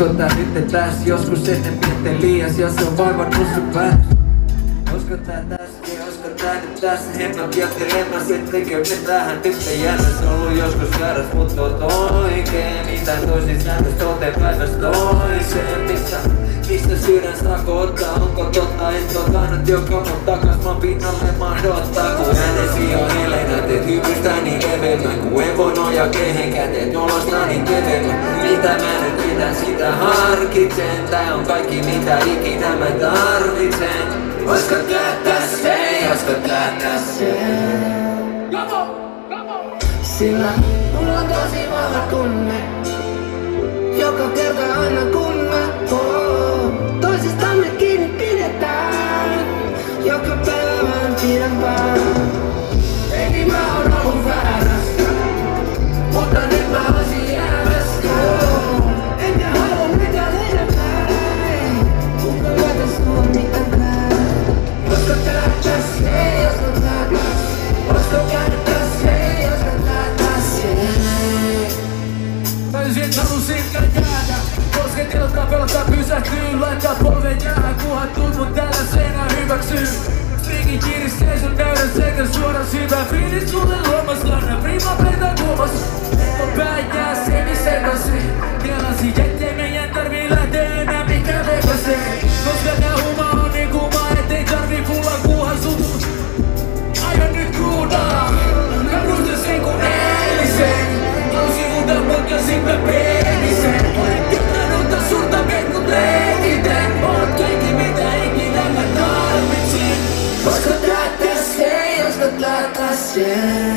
Uskotaan nyt täs, joskus ennen mietten liias, jos on vaivannut sun pääs. Uskotaan nyt tässä, hemmät jättelemmäs, ettekö me tähän nyt ei jäädäs. Ollut joskus vääräs, mut oot oikein. Mitä toisin säännös toteen päiväs toiseen. Mistä sydän saako ottaa, onko totta? Et oot ainut joka mut takas maan pinnalle mahdottaa. Kun äänesi on helena, teet hypystäni levemmän. Kun en voi nojaa kehenkään, teet nolostani kevemmän. Mitä mä nyt pidän, sitä harkitsen. Tää on kaikki mitä ikinä mä tarvitsen. Oisko tää tässä, oisko tää tässä? Sillä mulla on tosi vahva tunne. Joka kerta aina kun mä toisistamme kiinni pidetään. Joka päivä vaan pidempään. Ei mä oon ollut väärästä, mutta nyt mä olisin jäämästä. Enkä halua mitään enempää. Kuka laitas tuo mitään? Oisko tää tässä, oisko tää tässä? Oisko tää tässä, oisko tää tässä? Täysin halusin jäädä. Kosketilottaa pelottaa pysähtyy. Laittaa polven jäähän kunhan tuut mut täällä seinää hyväksyy. Stringin kiinni seison näydän sekä suoran syvään. Fiilis sulle luomas lanna prima peitä kuomas. On pää jää semi sekasi. Tielasi ettei meidän tarvii lähtee enää mikään veikasee. Koska nää huma on niin kuuma ettei tarvii pulla kuuhan suvun. Aion nyt kuunnaa. Mä ruutasin kun eilisen. Lausi muuta mut ja sit mä penisen. Olen kertanut surta metkut leikiten. Oot kaikki mitä ikinä mä tarvitsin. Oisko tää tässä, oisko tää tässä?